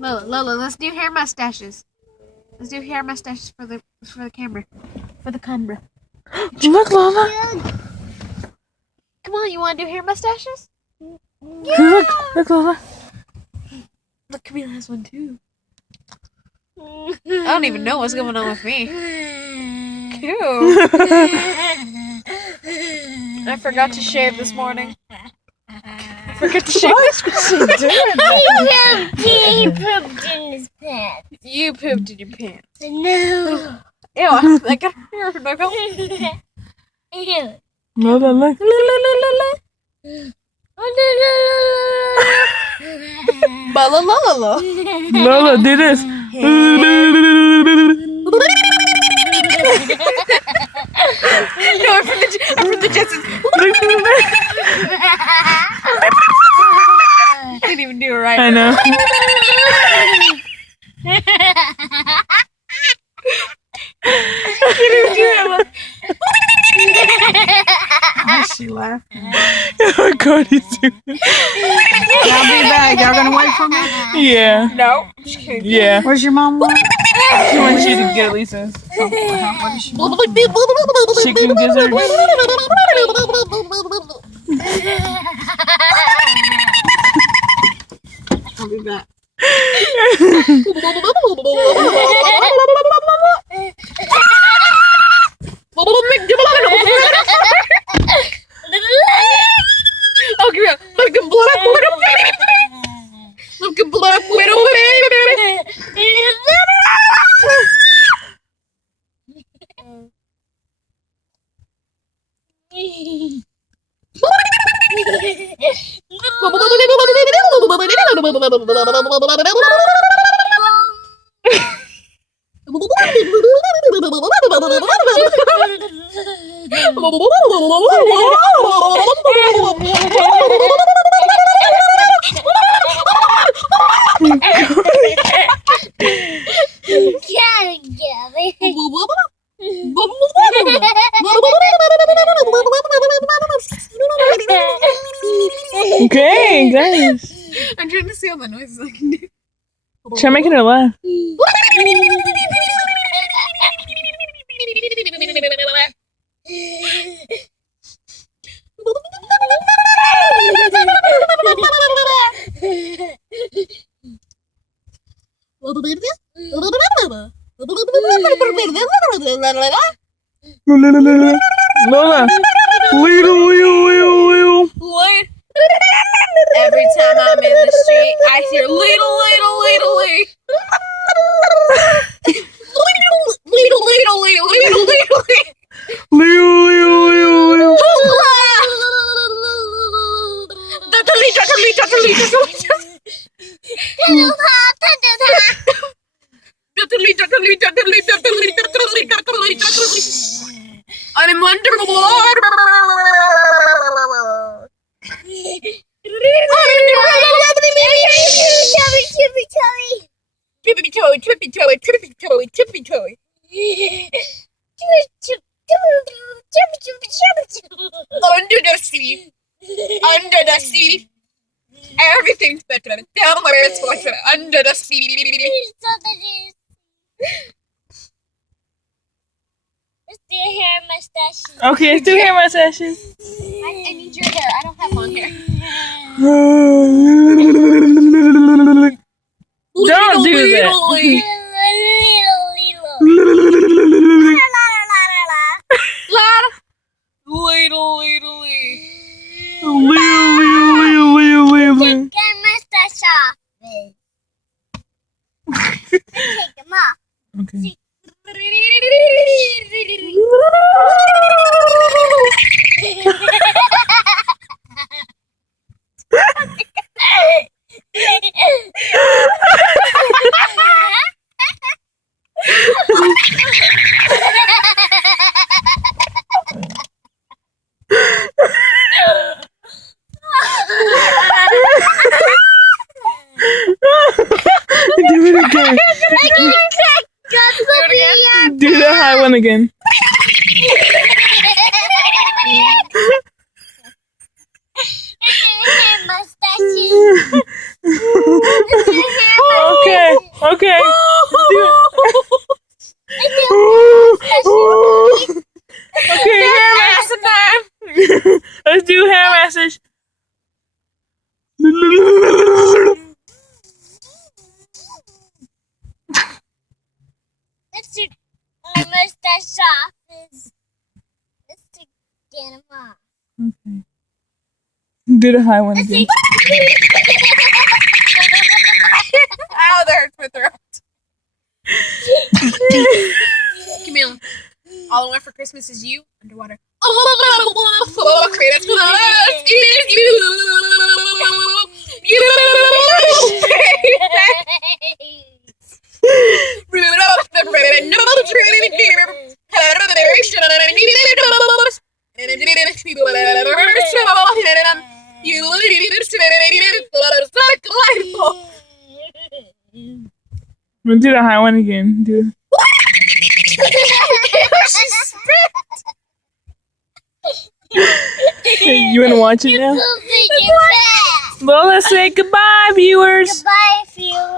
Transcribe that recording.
Lola, let's do hair mustaches. Let's do hair mustaches for the camera. For the camera. Look, Lola. Come on, you want to do hair mustaches? Yeah. Look, Lola. Look, Camila has one too. I don't even know what's going on with me. Ew. I forgot to shave this morning. I forgot to shave this morning. He pooped in his pants. You pooped in your pants. No. Ew, I got hair in my mouth. Ew. Lola, look. Ba-la-la-la-la. Lola, do this. No, I'm from the Jetsons. I didn't even do it right. I know. I didn't even do it. Why is she laughing? Cody's doing it. Y'all be back. Y'all gonna wait for me? Yeah. No. Just kidding. Yeah. Where's your mom? What? She wants you to get Lisa's What is she? chicken gizzard. I'll be back. Okay, look at Black Widow. Look at Black Widow. Okay, guys. I'm trying to see all the noises I can do. Try making her laugh. Lola. What? Every time I'm in the street, I hear little. I'm underwater. Tippy toey. Under the sea. Everything's better. Down where it's water. Under the sea. Let's do hair mustache. Okay, let's do hair mustaches. I need your hair. I don't have long hair. Don't do that. Get mustache off. Take them off. Okay. taking them off. Okay. Do the high one Let's again. see. Ow, that hurts my throat. Camila, all I want for Christmas is you underwater. All I want for Christmas is you. Rudolph the red-nosed reindeer had a very shiny nose. And it didn't people ever saw him. You little delightful. We'll do the high one again. Do. She spit. You wanna watch it now? Goofy, you're back. Lola, say goodbye, viewers. Goodbye, viewers.